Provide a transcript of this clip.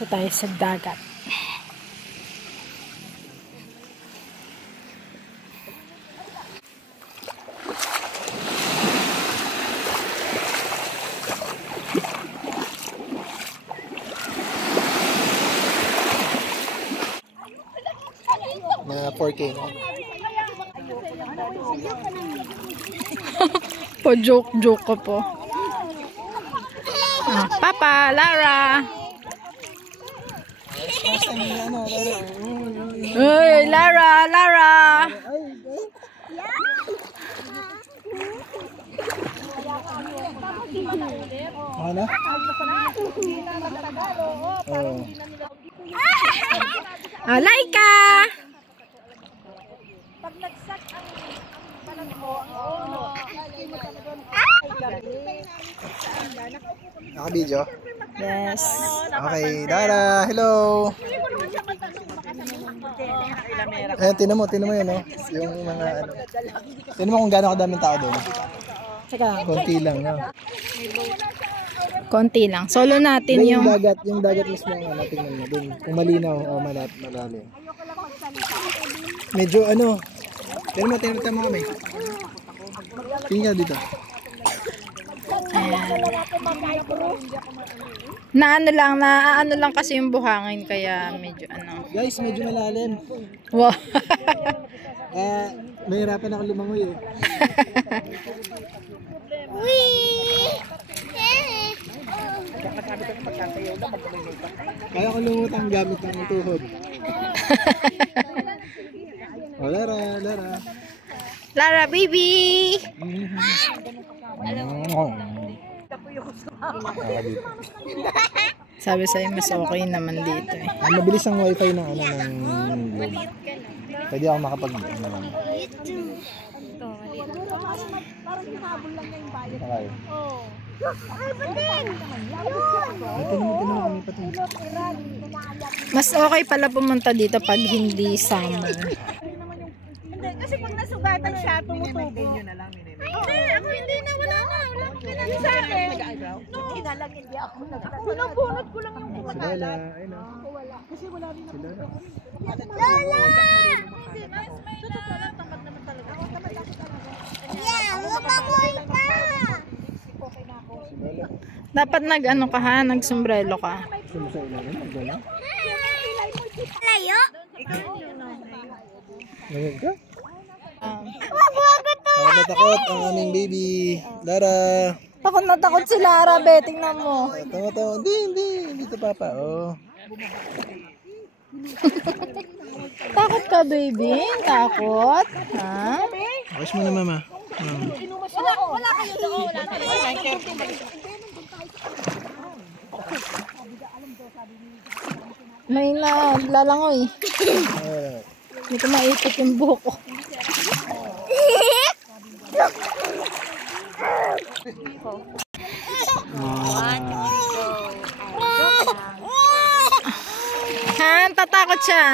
Ito tayo sa dagat. Na 4K no? Po joke ko po. Papa, Lara. Uy, Lara. Ano? Laika. Pag nagsak ang balat mo, Naka-video? Yes. Okay, Dara, hello! Ayan, tinan mo yun, no? Yung mga ano. Tinan mo kung gaano kadaming tao doon. Teka, Konti lang, no? konti lang. Solo natin yung... Yung dagat mismo ang ano, tingnan mo doon. Kung malinaw o malalim. Medyo ano, tinan mo kami. Tingnan dito. Ayan. Naano lang kasi yung buhangin kaya medyo ano. Guys, medyo malalim. Wow. Mahirapan ako lumangoy eh. Kaya ko lumutang gamit ng tuhod. Oh, Lara. Lara, baby! Sabi sa'yo, mas okay naman dito eh. Mabilis ang wifi ng ano ng pwede ako makapag okay. Mas okay pala pumunta dito pag hindi summer. kasi pag nasugatan siya, tumutubo. Hindi na, wala akong pinag sa akin. Hindi ako pinabunot ko lang yung kumakalat. Kasi wala rin ako. Lola! Dapat nag-ano ka ha, nag-sombrero ka. Layo? Ngayon ka? Takot ang aming baby. Lara. Takot na takot si Lara, be. Tingnan mo. Tawa. Hindi to papa. Oh. Takot ka, baby? Takot? Ha? Ayos mo na mama. Wala kayo doon. Wala kayo. May naglalangoy. Hindi ko maipit yung buhok ko. Han, tatakot siya.